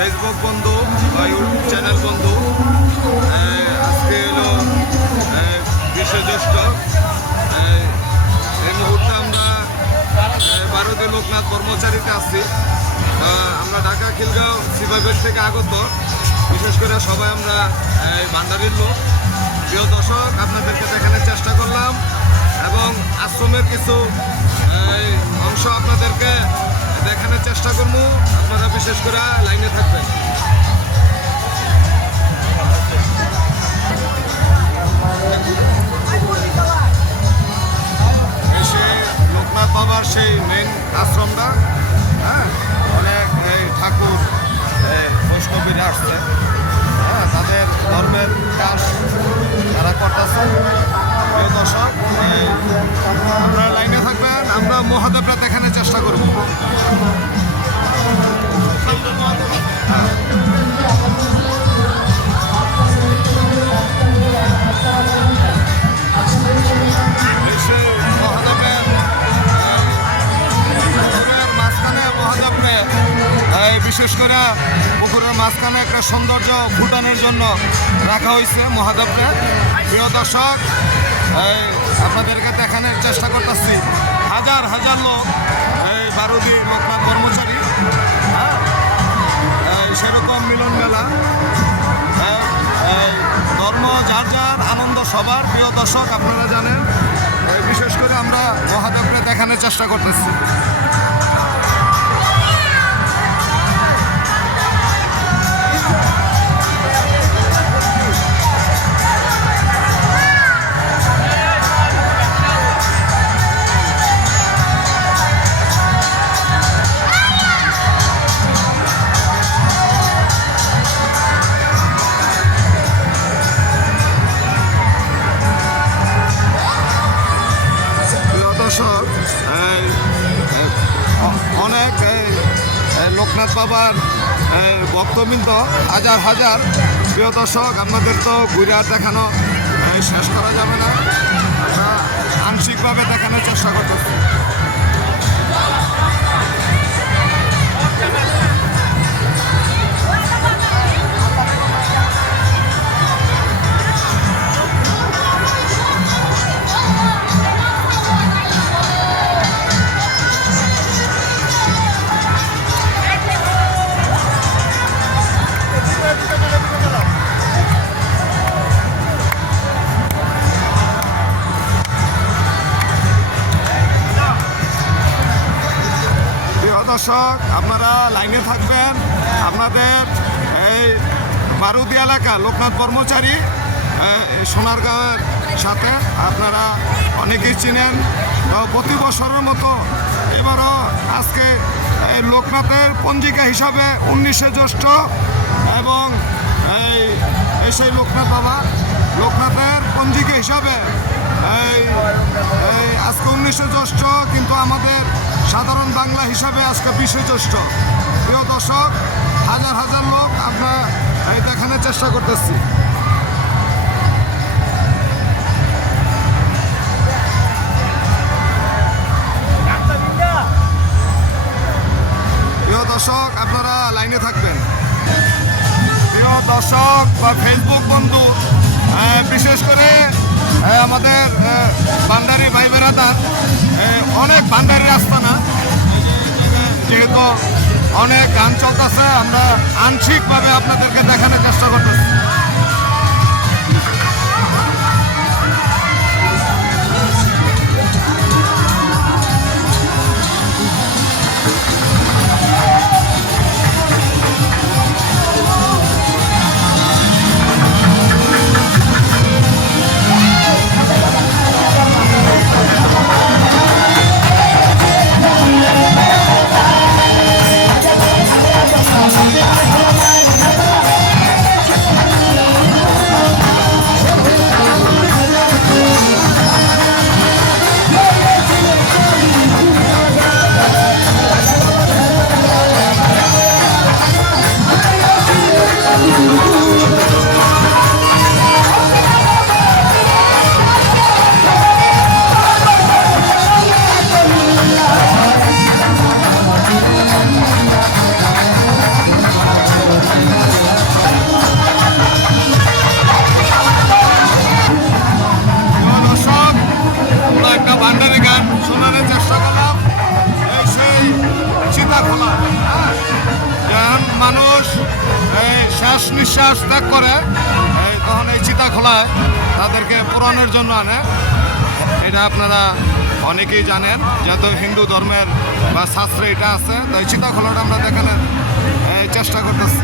Facebook বন্ধু বা YouTube channel বন্ধু, আজকে হলো 20শে জ্যৈষ্ঠ। এই মুহূর্তে আমরা ভারতীয় লোকনাথ কর্মচারীতে আছি। আমরা ঢাকা খিলগাঁও সিপাহীপেট থেকে আগত, বিশেষ করে সবাই আমরা ভান্ডারির লোক। প্রিয় দর্শক, আপনাদেরকে দেখানোর চেষ্টা করলাম এবং আশ্রমের কিছু অংশ আপনাদেরকে দেখানোর চেষ্টা করবো। আপনারা বিশেষ করে লাইনে থাকবেন। লোকনাথ বাবার সেই মেইন আশ্রমটা, হ্যাঁ, অনেক ঠাকুর বৈষ্ণবীরা আসছে, হ্যাঁ, তাদের ধর্মের কাজ তারা করতেছে। প্রিয় দর্শক, আপনারা লাইনে থাকবেন, আমরা মহাদেবরা দেখানোর চেষ্টা করব। বিশেষ করে পুকুরের মাঝখানে একটা সৌন্দর্য ফুটানোর জন্য রাখা হয়েছে মহাদেবরে। প্রিয় দর্শক, আপনাদেরকে দেখানোর চেষ্টা করতেছি, হাজার হাজার লোক এই ভারতীয় লোকনাথ কর্মচারী, হ্যাঁ, সেরকম মিলন মেলা, ধর্ম যার যার, আনন্দ সবার। প্রিয় দর্শক, আপনারা জানেন, বিশেষ করে আমরা মহাদেবরে দেখানোর চেষ্টা করতেছি। অনেক লোকনাথ বাবার ভক্তবৃন্দ, হাজার হাজার। প্রিয় দর্শক, আপনাদের তো ঘুরে দেখানো শেষ করা যাবে না, আমরা আংশিকভাবে দেখানোর চেষ্টা করতেছি। দর্শক, আপনারা লাইনে থাকবেন। আপনাদের এই বারুদি এলাকা লোকনাথ কর্মচারী সোনারগাঁওয়ের সাথে আপনারা অনেকেই চিনেন। প্রতি বছরের মতো এবারও আজকে লোকনাথের পঞ্জিকা হিসাবে 19শে জ্যৈষ্ঠ এবং সেই লোকনাথ বাবা লোকনাথের পঞ্জিকা হিসাবে আজকে 19শে জ্যৈষ্ঠ, কিন্তু আমাদের সাধারণ বাংলা হিসাবে আজকে 20শে জ্যৈষ্ঠ। প্রিয় দর্শক, হাজার হাজার লোক আমরা দেখানোর চেষ্টা করতেছি। প্রিয় দর্শক, আপনারা লাইনে থাকবেন। প্রিয় দর্শক বা ফেসবুক বন্ধু, বিশেষ করে আমাদের ভান্ডারি ভাই বেরাদার, অনেক ভান্ডারির আস্তানা, যেহেতু অনেক গান চলতেছে, আমরা আংশিকভাবে আপনাদেরকে দেখানোর চেষ্টা করতেছি। নিঃশ্বাস ত্যাগ করে তখন এই চিতা খোলায় তাদেরকে পোড়ানোর জন্য আনে। এটা আপনারা অনেকেই জানেন, যেহেতু হিন্দু ধর্মের বা শাস্ত্রে এটা আছে, তো এই চিতা খোলাটা আমরা দেখানোর চেষ্টা করতেছি।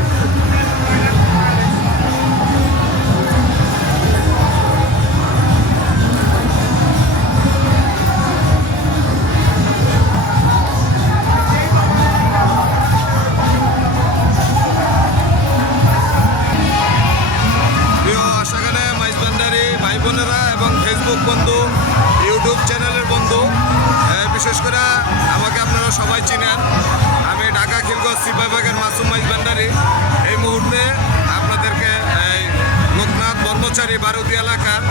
ভাই বোনেরা এবং ফেসবুক বন্ধু, ইউটিউব চ্যানেলের বন্ধু, বিশেষ করে আমাকে আপনারা সবাই চিনেন। আমি ঢাকা খিলগাঁও সিপাহীবাগের মাসুম মাইজ ভান্ডারী। এই মুহূর্তে আপনাদেরকে লোকনাথ ব্রহ্মচারী বারুদি এলাকার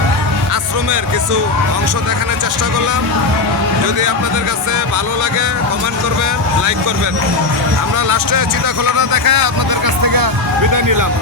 আশ্রমের কিছু অংশ দেখানোর চেষ্টা করলাম। যদি আপনাদের কাছে ভালো লাগে কমেন্ট করবেন, লাইক করবেন। আমরা লাস্টে চিতা খোলাটা দেখায় আপনাদের কাছ থেকে বিদায় নিলাম।